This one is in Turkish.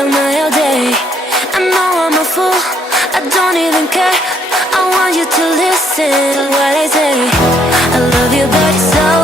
all day. I know I'm a fool, I don't even care. I want you to listen to what I say. I love you but so